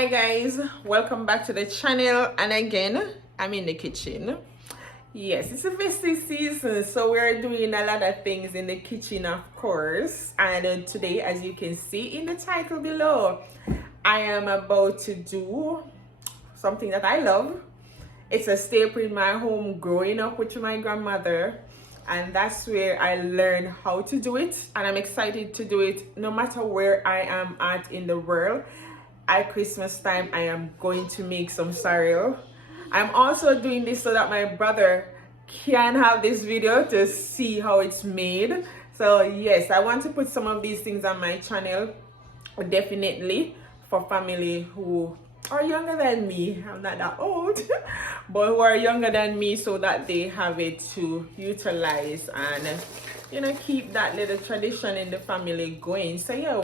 Hi guys, welcome back to the channel, and again I'm in the kitchen. Yes, it's a festive season, so we're doing a lot of things in the kitchen, of course. And today, as you can see in the title below, I am about to do something that I love. It's a staple in my home growing up with my grandmother, and that's where I learned how to do it, and I'm excited to do it no matter where I am at in the world. At Christmas time, I am going to make some sorrel. I'm also doing this so that my brother can have this video to see how it's made. So yes, I want to put some of these things on my channel, definitely for family who are younger than me. I'm not that old but who are younger than me, so that they have it to utilize and keep that little tradition in the family going. So yeah,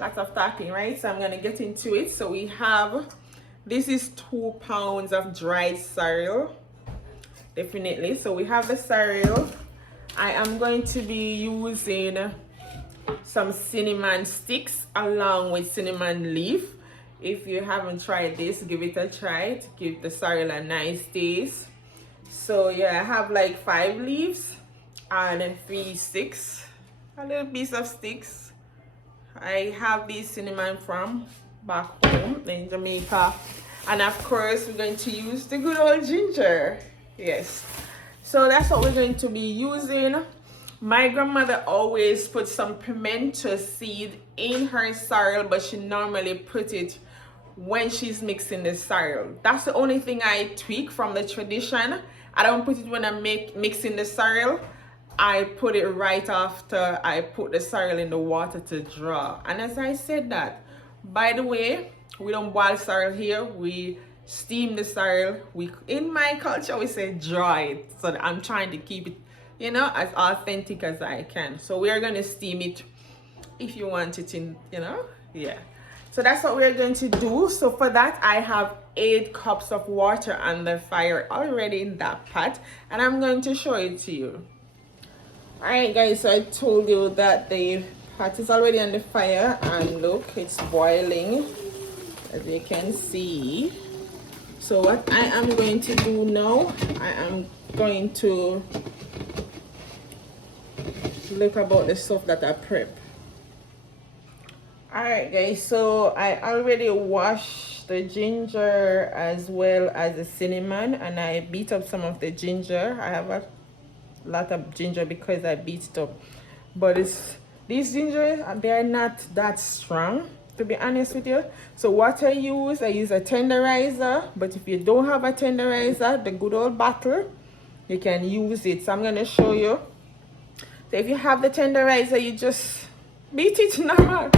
lots of talking, right? So I'm gonna get into it. So we have, this is 2 pounds of dried sorrel, definitely. So we have the sorrel. I am going to be using some cinnamon sticks along with cinnamon leaf. If you haven't tried this, give it a try to give the sorrel a nice taste. So yeah, I have like 5 leaves and 3 sticks, a little piece of sticks. I have this cinnamon from back home in Jamaica, and of course we're going to use the good old ginger. Yes, so that's what we're going to be using. My grandmother always put some pimento seed in her sorrel, but she normally put it when she's mixing the sorrel. That's the only thing I tweak from the tradition. I don't put it when I'm mixing the sorrel. I put it right after I put the sorrel in the water to draw. And as I said that, by the way, we don't boil sorrel here. We steam the sorrel. In my culture, we say dry it. So I'm trying to keep it, as authentic as I can. So we are going to steam it if you want it in, yeah. So that's what we're going to do. So for that, I have 8 cups of water on the fire already in that pot, and I'm going to show it to you. Alright guys, so I told you that the pot is already on the fire, and look, it's boiling, as you can see. So what I am going to do now, I am going to look about the stuff that I prep. Alright guys, so I already washed the ginger as well as the cinnamon, and I beat up some of the ginger. I have a lot of ginger because I beat it up, but these ginger, they are not that strong, to be honest with you. So what I use a tenderizer, but if you don't have a tenderizer, the good old bottle, you can use it. So I'm going to show you. So if you have the tenderizer, you just beat it normal.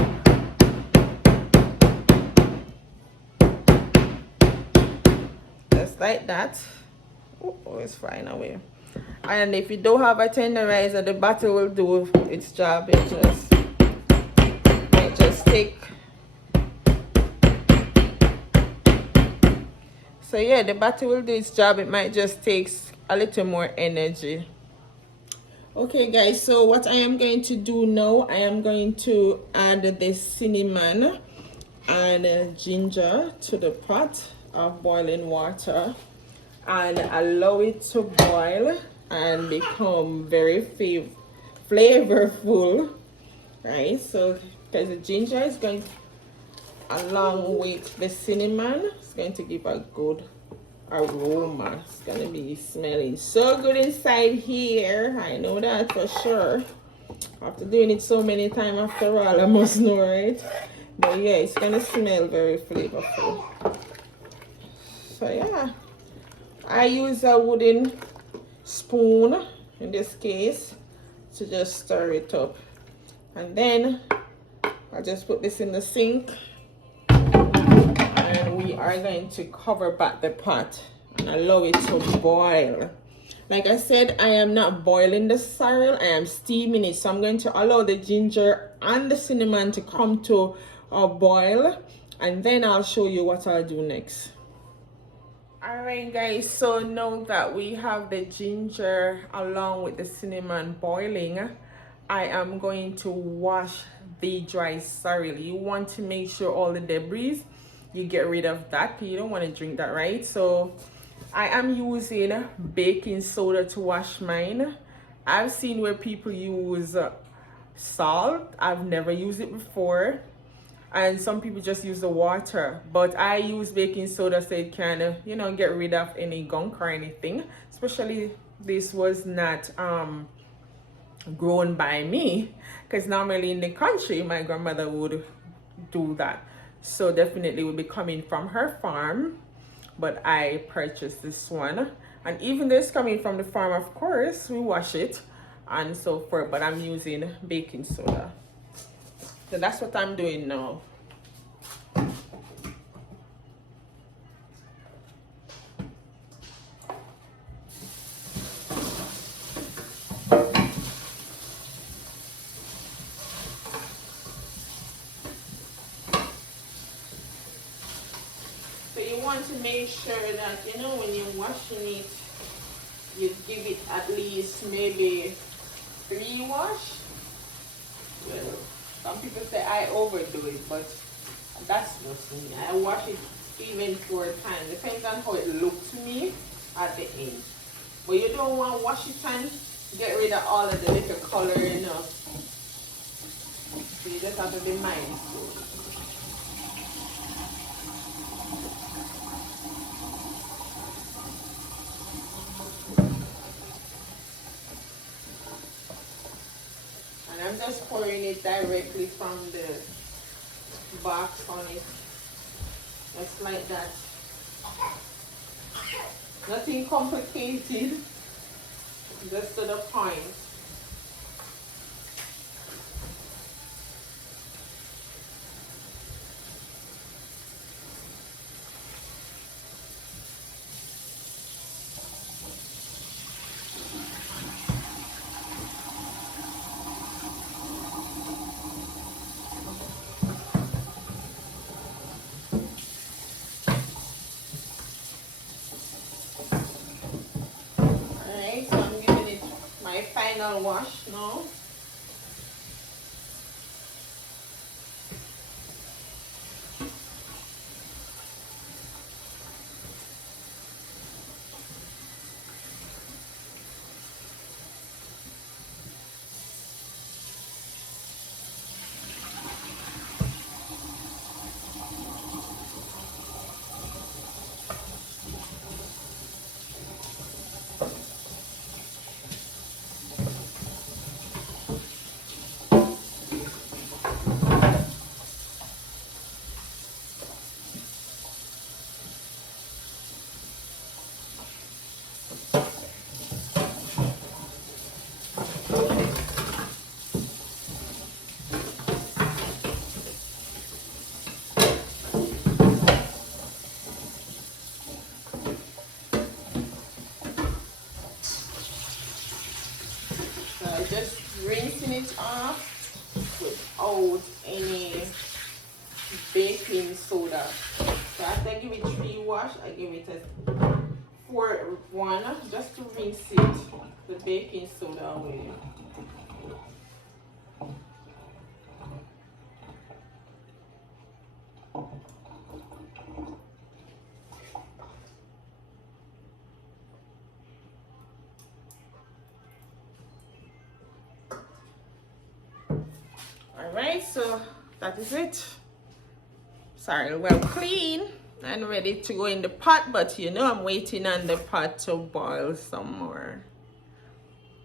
Just like that. Oh, it's flying away. And if you don't have a tenderizer, the butter will do its job. It just take. So yeah, the butter will do its job. It might just take a little more energy. Okay guys, so what I am going to do now, I am going to add the cinnamon and ginger to the pot of boiling water and allow it to boil and become very flavorful, right? So because the ginger is going, along with the cinnamon, it's going to give a good aroma. It's going to be smelling so good inside here. I know that for sure. After doing it so many times, after all, I must know, right? But yeah, it's going to smell very flavorful. So yeah, I use a wooden spoon in this case to just stir it up, and then I just put this in the sink, and we are going to cover back the pot and allow it to boil. Like I said, I am not boiling the sorrel, I am steaming it. So I'm going to allow the ginger and the cinnamon to come to a boil, and then I'll show you what I'll do next. Alright guys, so now that we have the ginger along with the cinnamon boiling, I am going to wash the dry sorrel. You want to make sure all the debris you get rid of that because you don't want to drink that, right? So I am using baking soda to wash mine. I've seen where people use salt. I've never used it before, and some people just use the water, but I use baking soda so it can you know, get rid of any gunk or anything. Especially this was not grown by me, because normally in the country my grandmother would do that, so definitely would be coming from her farm, but I purchased this one. And even this coming from the farm, of course we wash it and so forth, but I'm using baking soda. So that's what I'm doing now. So you want to make sure that, you know, when you're washing it, you give it at least maybe 3 wash. Well, some people say I overdo it, but that's just me. I wash it even 4 times. Depends on how it looks to me at the end. But you don't want to wash it and get rid of all of the little color, you know. So you just have to be mindful. And I'm just pouring it directly from the box on it. Just like that. Nothing complicated. Just to the point. Alright, so I'm giving it my final wash now. So just rinsing it off without any baking soda. So after I give it 3 wash, I give it a 4th one just to rinse it, the baking soda away. Alright, so that is it. Sorry, well clean and ready to go in the pot, but you know I'm waiting on the pot to boil some more.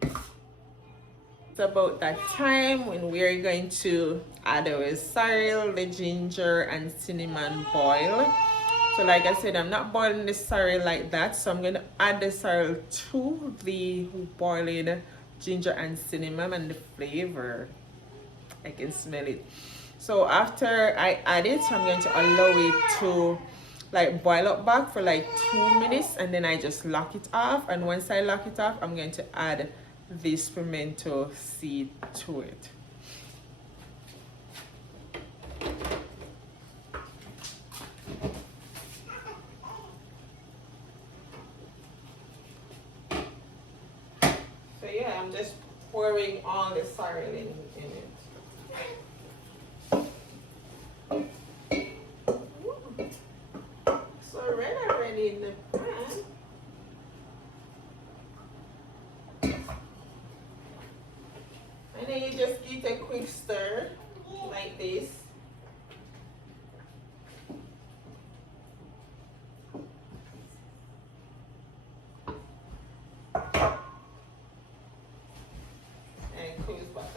It's about that time when we're going to add our sorrel, the ginger and cinnamon boil. So like I said, I'm not boiling the sorrel like that, so I'm going to add the sorrel to the boiling ginger and cinnamon, and the flavor, I can smell it. So after I add it, I'm going to allow it to like boil up back for like 2 minutes, and then I just lock it off. And once I lock it off, I'm going to add this pimento seed to it. So yeah, I'm just pouring all the sorrel in it. quick stir like this. And close bottom.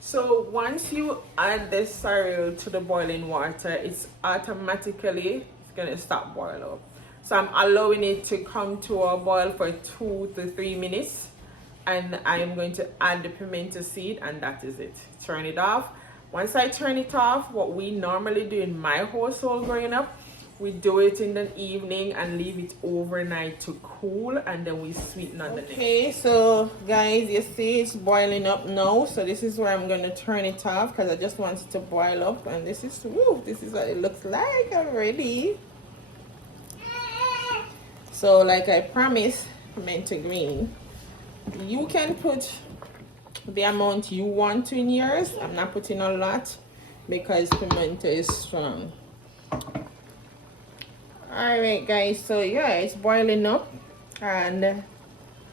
So once you add the sorrel to the boiling water, it's gonna stop boil up. So I'm allowing it to come to a boil for 2 to 3 minutes, and I'm going to add the pimento seed, and that is it. Turn it off. Once I turn it off, what we normally do in my household growing up, we do it in the evening and leave it overnight to cool, and then we sweeten on the next. Okay, so guys, you see it's boiling up now. So this is where I'm going to turn it off because I just want it to boil up. And this is what it looks like already. So like I promised, pimento green, you can put the amount you want to in yours. I'm not putting a lot because pimento is strong. Alright guys, so yeah, it's boiling up, and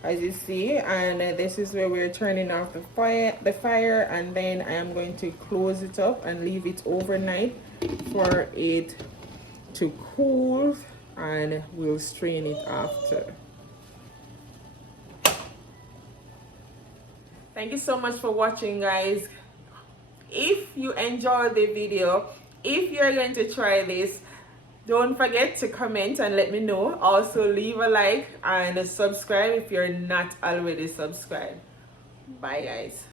as you see, and this is where we're turning off the fire, and then I am going to close it up and leave it overnight for it to cool, and we'll strain it after. Thank you so much for watching, guys. If you enjoyed the video, if you're going to try this, don't forget to comment and let me know. Also leave a like and subscribe if you're not already subscribed. Bye guys.